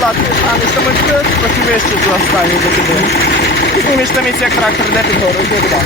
Так, А не ти станеш там можливо, трохи вище до тебе. Знімеш там як трактор йде під гору, йди туди.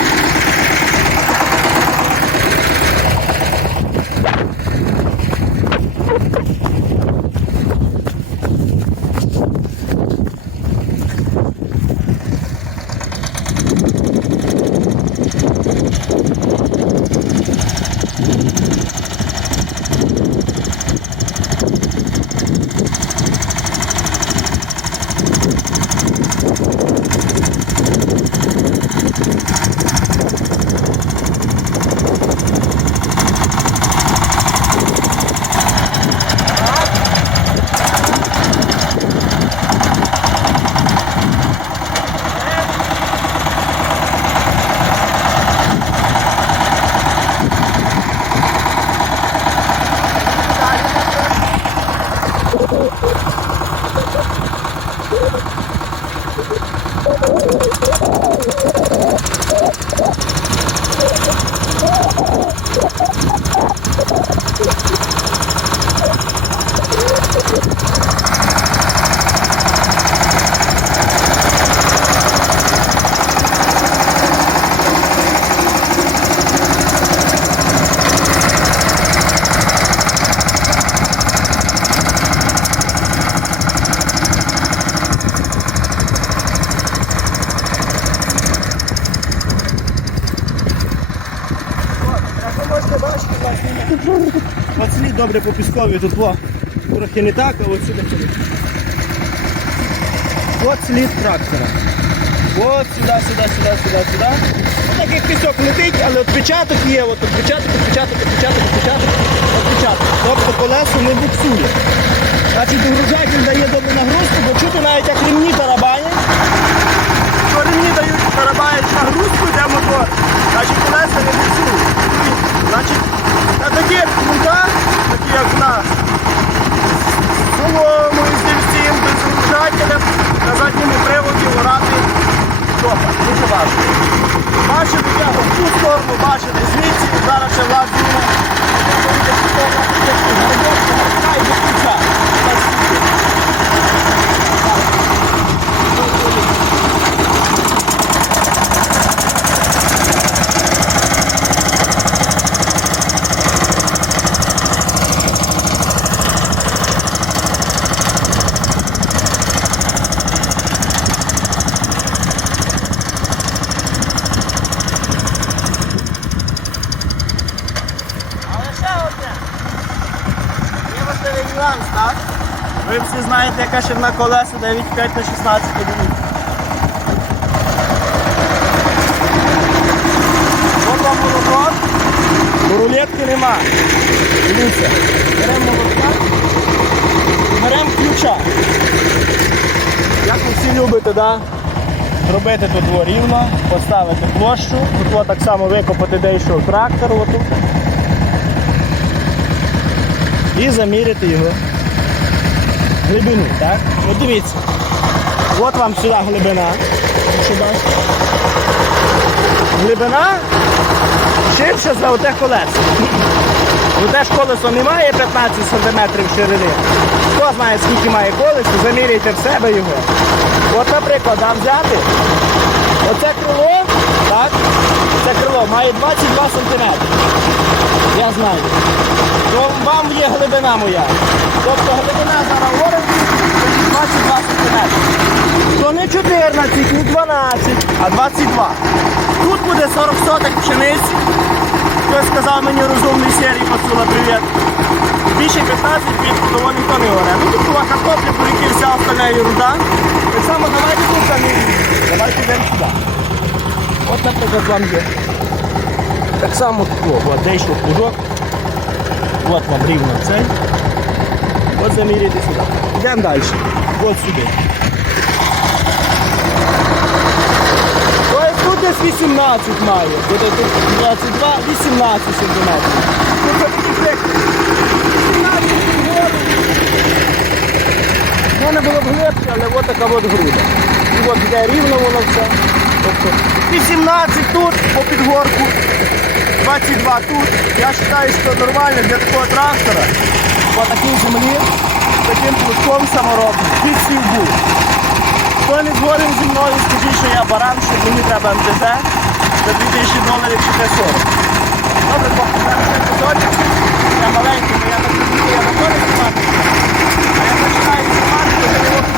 Ви можете бачити, власне. От слід добре по піскові, тут було Трохи не так, а от сюди сюди. От слід трактора. От сюди, сюди, сюди, сюди, сюди. Отак як пісок летить, але відпечаток є, от відпечаток, відпечаток, відпечаток, відпечаток, відпечаток. Тобто колесо не буксує. Значить, догружатель дає добру нагрузку, бо чути навіть як ремні тарабанять. Що ремні дають тарабанять нагрузку, йде мотор. Значить, колеса не буксують. Значить, на таких ґрунтах, такі як в нас, солому із дельцем, без зрушателем, на задньому приводі орати чопа. Дуже важко. Бачите, я в ту сторону, бачите, звідси, зараз ще влад зніме. Хай до кінця. Так, скільки. Але ще одне. Є важливий нюанс, так? Ви всі яка ширина колеса 9,5 на 16 одиниць. Молоток. Бо рулетки нема. Дивіться. Беремо молотка. Беремо ключа. Як ви всі любите, да? Зробити тут рівно, поставити площу, тут так само викопати, де йшов трактор. Отут і заміряти його глибину, так? От дивіться. От вам сюди глибина. Бачите. Глибина ширша за оте колесо. Оте ж колесо не має 15 см ширини. Хто знає, скільки має колесо, заміряйте в себе його. От, наприклад, дам взяти. Оце крило, так? Це крило має 22 см. Я знаю. Вам є глибина моя. Тобто глибина зараз говорить 22 см. То не 14, не 12, а 22. Тут буде 40 соток пшениці. Хтось сказав мені розумний серій Пацула, привіт. Більше 15 від того ніхто не говорить. Ну тут була картопля, по якій вся остальна ерунда. Так само давайте тут замірюємо. Давайте йдемо сюди. От, наприклад, вам є. Так само тут, от, де пужок. От вам рівно цей. От заміряйте сюди. Йдемо далі. От сюди. Тобто тут десь 18 має. Буде тут 22, 18 сантиметрів. Тут це такі флеки. 18 год. У мене було б глибше, але от така от груда. І от йде рівно воно все. Тобто 18 тут по підгорку. 22 тут. Я вважаю, що нормально для такого трактора по такій землі, таким плужком саморобним. Фіксів був. Хто не згоден зі мною, скажіть, що я баран, що мені треба МТЗ за 2000 доларів чи 40. Добре, хлопці, зараз я кусочок. Я маленький, бо я так я виходив знімати. А я починаю знімати, то я не можу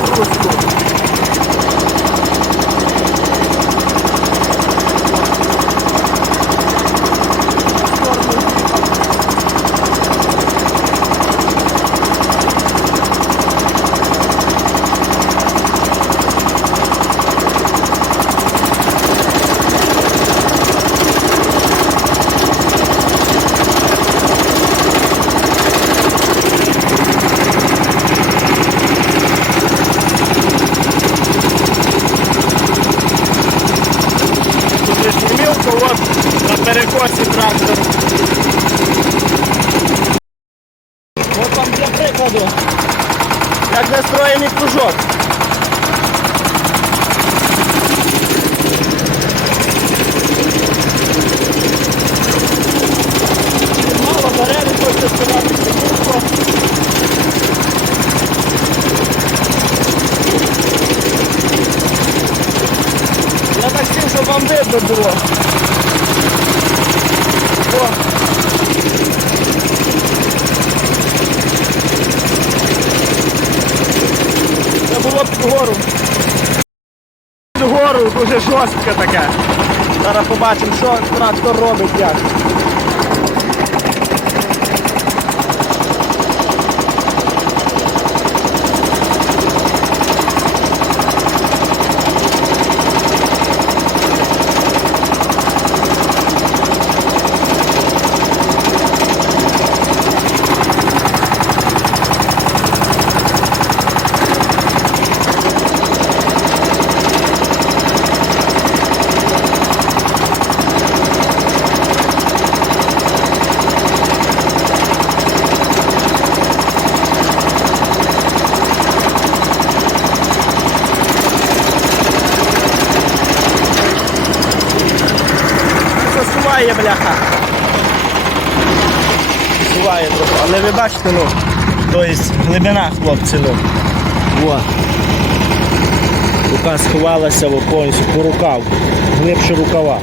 не йде в нагрузку. Внутрішній мілко, от на перекосі трактор. От вам для прикладу, як настроєний кружок. Мало бере, не хочете сказати, секундку. Я так хотів, щоб вам видно було. О. Це було під гору. Під дуже жорстка таке. Зараз побачимо, що трактор робить як. Суває трохи. Але ви бачите, ну, є глибина, хлопці, ну. О. Рука сховалася в повністю по рукав. Глибше рукава.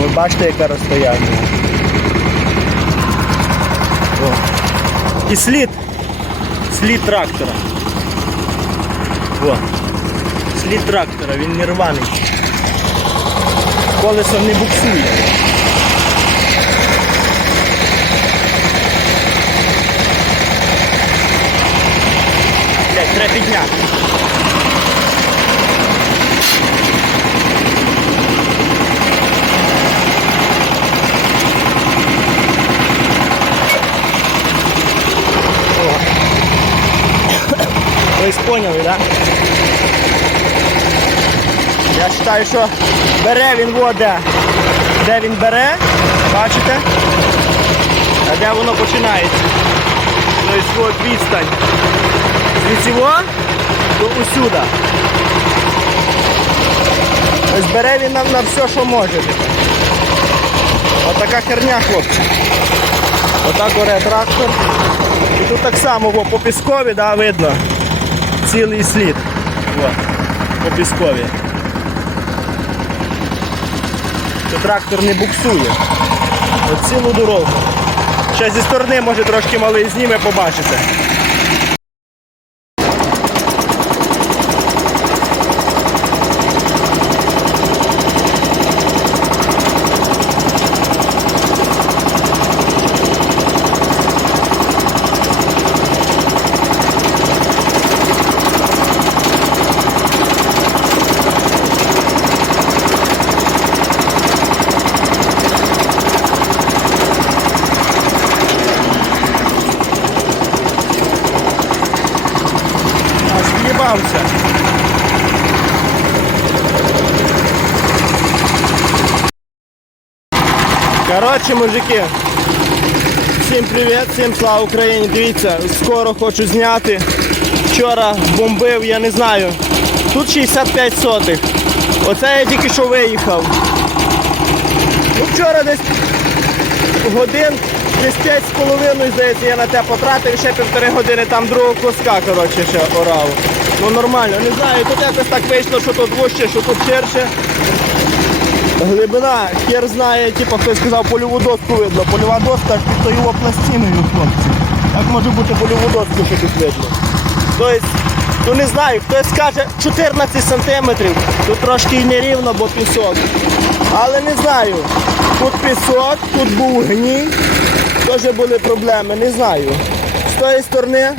Ви бачите, яке розстояння. О. І слід. Слід трактора. О. Слід трактора, він не рваний. Колесо не буксує. Треба підняти. Ви поняли, так? Я вважаю, що бере він вода. Де він бере, бачите? А де воно починається? Тобто от відстань. З цього до. Ось бере він нам на все, що може. Отака херня, хлопці. Отак оре трактор. І тут так само во, по піскові, да, видно. Цілий слід. От, по піскові. Що трактор не буксує. От цілу дорогу. Ще зі сторони може трошки малий зніме, побачите. Коротше, мужики. Всім привіт, всім слава Україні. Дивіться, скоро хочу зняти. Вчора бомбив, я не знаю. Тут 65 сотих. Оце я тільки що виїхав. Ну, вчора десь годин, десь 5 з половиною, здається, я на те потратив, ще півтори години там другого куска, коротше, ще орав. Ну нормально, не знаю, тут якось так вийшло, що тут вужче, що тут ширше. Глибина, хер знає, типу хтось сказав, польову доску видно. Польова доска під тою пластиною, хлопці. Як може бути польову доску, що тут видно? Тобто, ну не знаю, хтось скаже 14 сантиметрів, тут трошки і нерівно, бо пісок. Але не знаю. Тут пісок, тут був гній, теж були проблеми, не знаю. З тої сторони,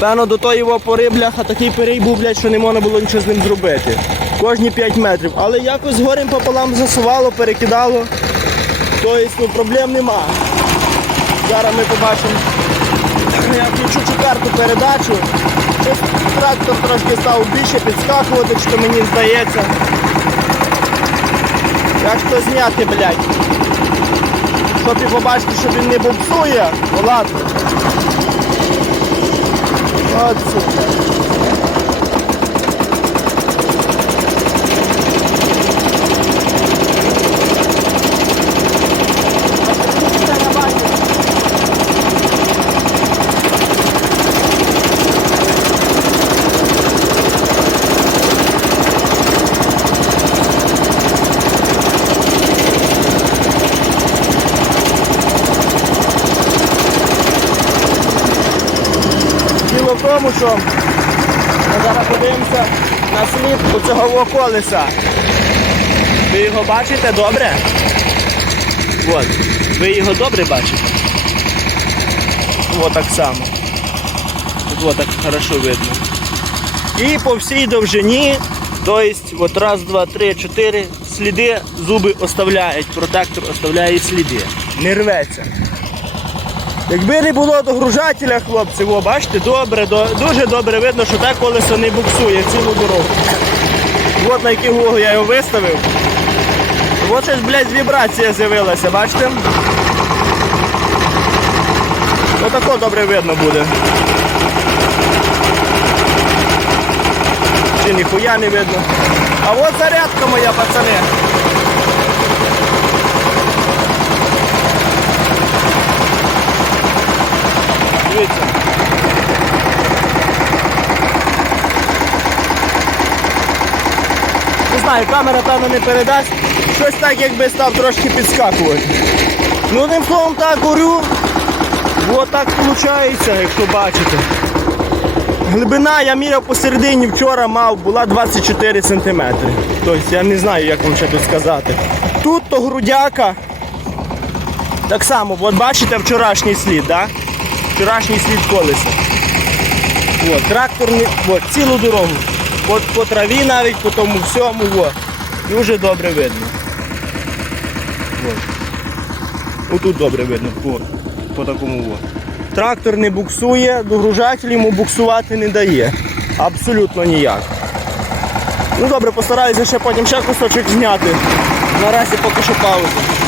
певно, до тої його пори, бляха, такий перей був, блядь, що не можна було нічого з ним зробити. Кожні 5 метрів. Але якось горем пополам засувало, перекидало. Тобто ну, проблем нема. Зараз ми побачимо. Я включу цю карту передачу. Трактор трошки став більше підскакувати, що мені здається. Як то зняти, блядь? Щоб і побачити, що він не буксує, ну ладно. От. Діло в тому, що ми зараз подивимося на слід у цього колеса. Ви його бачите добре? От. Ви його добре бачите? От так само. От так хорошо видно. І по всій довжині, тобто, раз, два, три, чотири сліди зуби оставляють, протектор оставляє сліди. Не рветься. Якби не було догружателя, хлопці, о, бачите, добре, до- дуже добре видно, що те колесо не буксує цілу дорогу. От на який угол я його виставив. От щось, блядь, вібрація з'явилася, бачите? Отако добре видно буде. Чи ніхуя не видно. А от зарядка моя, пацани. Дивіться. Не знаю, камера певно не передасть. Щось так, якби став трошки підскакувати. Ну, одним словом так горю. От так виходить, якщо бачите. Глибина я міряв посередині вчора мав, була 24 см. Тобто я не знаю, як вам ще тут сказати. Тут то грудяка. Так само, от бачите вчорашній слід, да? Вчорашній слід колеса. От, тракторний, от, цілу дорогу. От по траві навіть, по тому всьому, от. Дуже добре видно. От. Отут добре видно, по, по такому. От. Трактор не буксує, догружатель йому буксувати не дає. Абсолютно ніяк. Ну добре, постараюся ще потім ще кусочок зняти. Наразі поки що пауза.